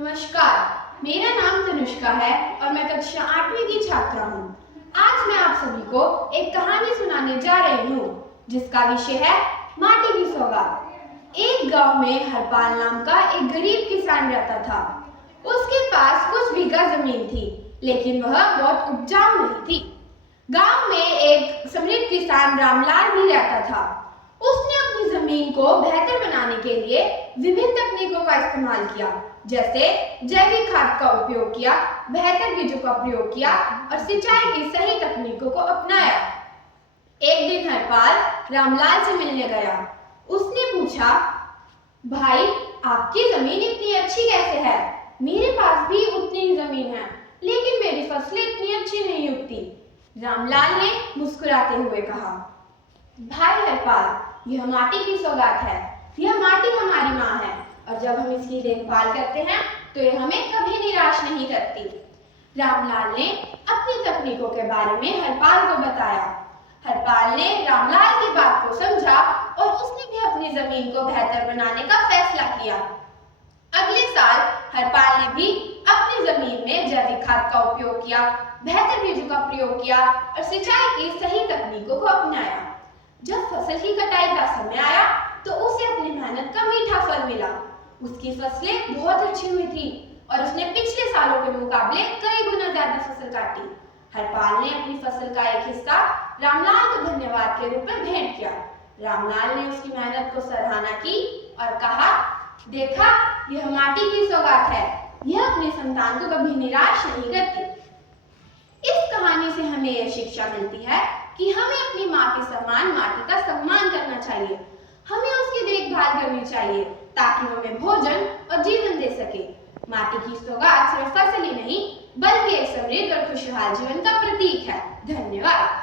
नमस्कार, मेरा नाम तनुष्का है और मैं कक्षा 8वीं की छात्रा हूँ। आज मैं आप सभी को एक कहानी सुनाने जा रही हूँ जिसका विषय है माटी की सौगात। एक गांव में हरपाल नाम का एक गरीब किसान रहता था। उसके पास कुछ बीघा जमीन थी, लेकिन वह बहुत उपजाऊ नहीं थी। गांव में एक समृद्ध किसान रामलाल भी रहता था। उसने अपनी जमीन को बेहतर बनाने के लिए विभिन्न तकनीकों का इस्तेमाल किया, जैसे जैविक खाद का उपयोग किया, बेहतर बीजों का प्रयोग किया और सिंचाई की सही तकनीकों को अपनाया। एक दिन हरपाल रामलाल से मिलने गया। उसने पूछा, भाई, आपकी जमीन इतनी अच्छी कैसे है? मेरे पास भी उतनी ही जमीन है, लेकिन मेरी फसलें इतनी अच्छी नहीं उगती। रामलाल ने मुस्कुराते हुए कहा, भाई हरपाल, यह माटी की सौगात है। यह माटी हमारी माँ है और जब हम इसकी देखभाल करते हैं तो यह हमें कभी निराश नहीं करती। रामलाल ने अपनी तकनीकों के बारे में हरपाल को बताया। हरपाल ने रामलाल की बात को समझा और उसने भी अपनी जमीन को बेहतर बनाने का फैसला किया। अगले साल हरपाल ने भी अपनी जमीन में जैविक खाद का उपयोग किया, बेहतर बीजों का प्रयोग किया और सिंचाई की सही तकनीकों को अपनाया। जब फसल की कटाई का समय आया तो उसे अपनी मेहनत का मीठा फल मिला। उसकी फसलें बहुत अच्छी हुई थी और उसने पिछले सालों के मुकाबले कई गुना ज्यादा फसल काटी। हरपाल ने अपनी फसल का एक हिस्सा रामलाल को धन्यवाद के रूप में भेंट किया। रामलाल ने उसकी मेहनत को सराहना की और कहा, देखा, यह माटी की सौगात है। यह अपनी संतान को कभी निराश नहीं करती। इस कहानी से हमें यह शिक्षा मिलती है कि हमें अपनी माँ के समान माटी का सम्मान करना चाहिए। हमें उसकी देखभाल करनी चाहिए ताकि वो हमें भोजन और जीवन दे सके। माटी की सौगात सिर्फ फसल ही नहीं, बल्कि एक समृद्ध और खुशहाल जीवन का प्रतीक है। धन्यवाद।